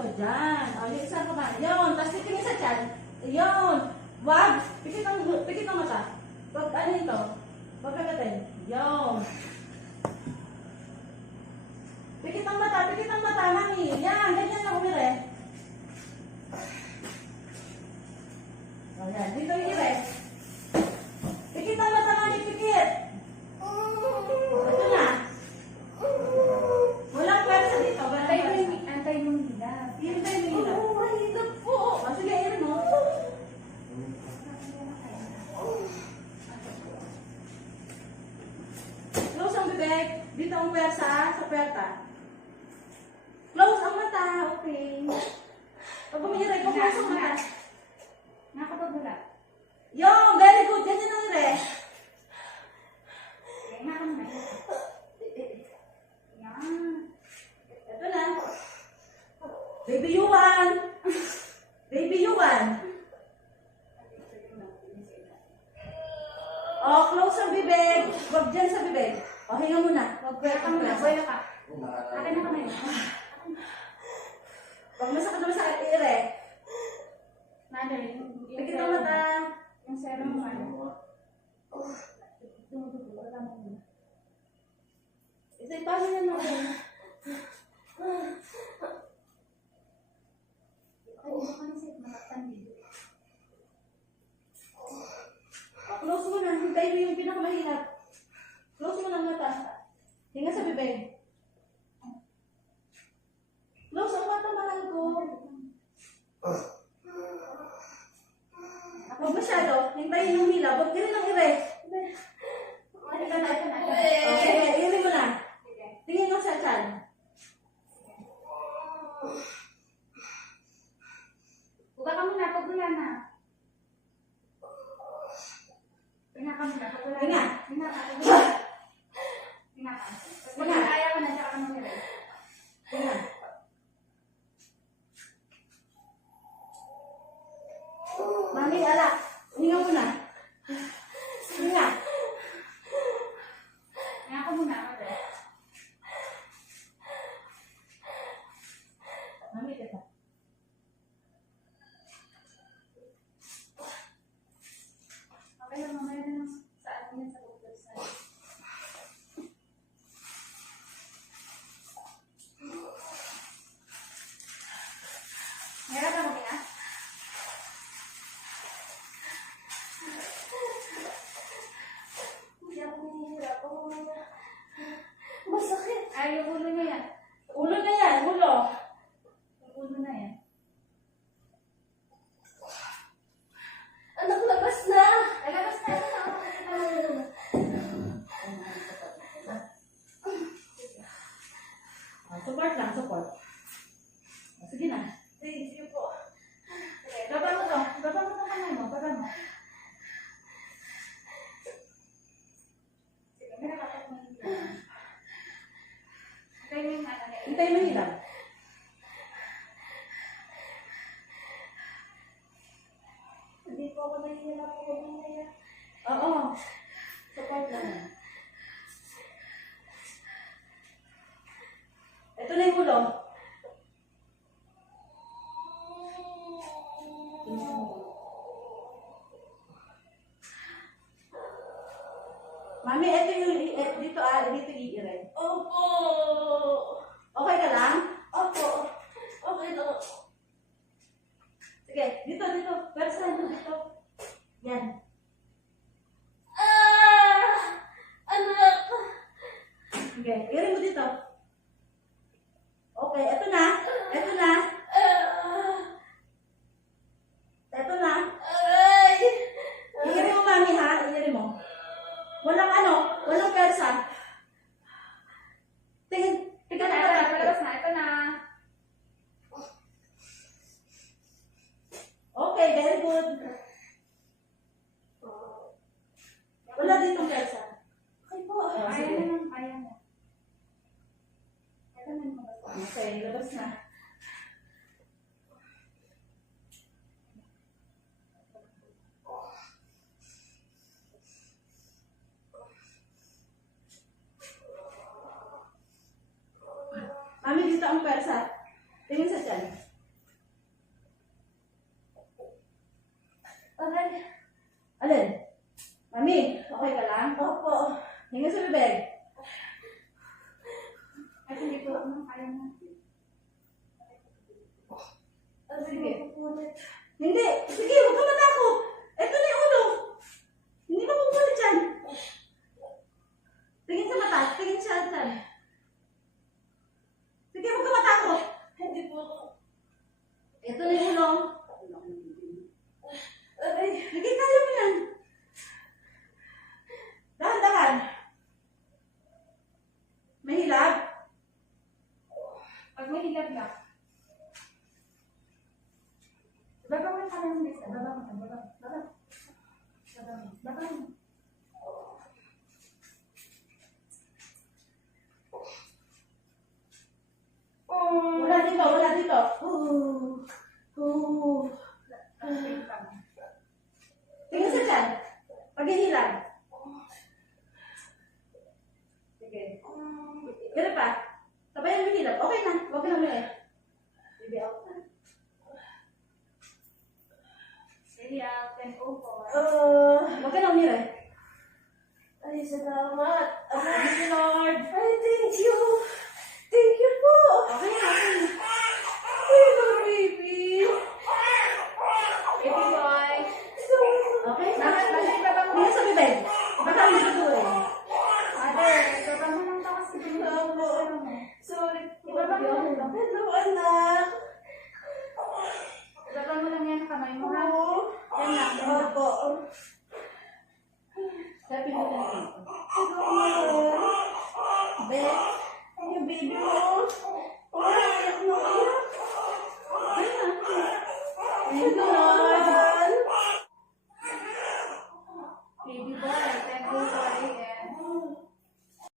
dito, dyan. O, yung isa pa ba? Yun, tapos titingin sa tiyan. Yun. Wag. Pikit ang mata. Wag, ano ito? Wag kagatin. Yun. Pikit ang mata, mami. Yan, ganyan lang umire. O, yan. Dito yung ire. Pikit ang mata, mami. Pikit. Ito na. Walang pwersa dito. Walang pwersa. Antay mo nila. Hintay mo yun. Oo, mahirap po. O, sige, ayun mo. Close ang bibig. Dito ang pwersa sa pwerta. Close ang mata. Okay. Pag umiiray, close ang mata. Nakapagula. Yung, very good. Ganyan ang ire. Yan. Ito na. Baby Yuan. Baby Yuan. O, close ang bibig. Huwag dyan sa bibig. O, hinga muna. Huwag Buwela ka muna. Buwela ka. Akin na kamay. Huwag masakit naman sa ire. Mother, Pikit ang mata. yung serum mo, ano? Wala mo muna. Isa, paano yan natin? Close mo na. Hintayin mo yung pinakamahirap. Close mo na ang mata. Hinga sa bibig. Close ang mata, mahal ko. Huwag masyado. Hintayin yung hila. Huwag ganun ang ire. Okay, ire mo na. Tingin mo sa tiyan. Buka ka muna, pagula na. Hinga ka muna, pagula na. Hinga. Hinga ka, pagula. Hinga ka. Pag Hinga. kaya ka na, tsaka ka mamira. Hinga. Mami, ala. Hinga muna. Hinga. Hinga ka muna, mother. Mami, teka. Okay lang, mamaya na lang sa atin yan sa doktor sa Meron ka mamaya? Hindi ako hinihirap. Masakit. Ay, yung ulo niya yan. Ulo na yan, ulo. Yung ulo na yan. Anak, labas na. Ay, labas na. Support lang, support. Sige na. Sige po. Sige, baba mo to. Baba mo to kamay mo. Baba mo. Sige, may nakakat mo yung pila. Hintay mo yung ano na Hintay mo hilang. Hindi po ako nahihirap po mamaya. Oo. Support lang yan. Ito na yung ulo. Mami, ito yung, dito dito iirin. Opo! Okay ka lang? Opo! Okay lang. Sige, dito. Pwersahan mo dito. Yan. Anak! Sige, irin mo dito. Okay, ito na. Ito na. Ito na. Aray! Iirin mo, mami, ha? Iirin mo. Walang pwersa. Tingin Ito na na, ka. palabas na. Ito na. Okay, very good. Wala ditong pwersa. Okay po. Kaya naman, kaya mo. Ito na naman. Okay, labas na. Mami, dito ang pwersa. Tingin sa tiyan. Tingin sa bibig. Ay, hindi po ako kaya na. Sige. Hindi. Sige, huwag ka matakot. Ito na yung ulo. Hindi ka pupulit dyan. Tingin sa mata. Tingin siya dyan. Sige, huwag ka matakot. Hindi po ako. Ito na yung ulo. Aray. Sige, kaya mo yan. Dahan-dahan. May hilab. Pag may hilap na. Baba mo yung kanan ng lista. Baba mo. Baba. Baba. Baba mo. Baba mo. Wala dito, wala dito. Tingin sa dyan. Paghihilab. Sige. Ganun pa. Sabayan mo yung hilab. Okay na. Huwag ka na muli. Baby out na. Baby out. 10:04. Huwag ka na umira. Ay, salamat. Thank you, Lord. Ay, thank you. Thank you po. Okay na. Hello, baby. Baby boy. Okay na. Bakit baba mo? Tingin sa bibig. Baka hindi ko eh. Ate, baba mo lang daw kasi Sorry. Ibaba mo lang daw. Hello, anak. Baba mo lang yan kamay mo ha. Yan lang, yan lang. Opo. Sabi mo lang. Beth. Yung baby mo. Iyak mo, iyak. Thank you, Lord. Baby boy, 10:04 a.m.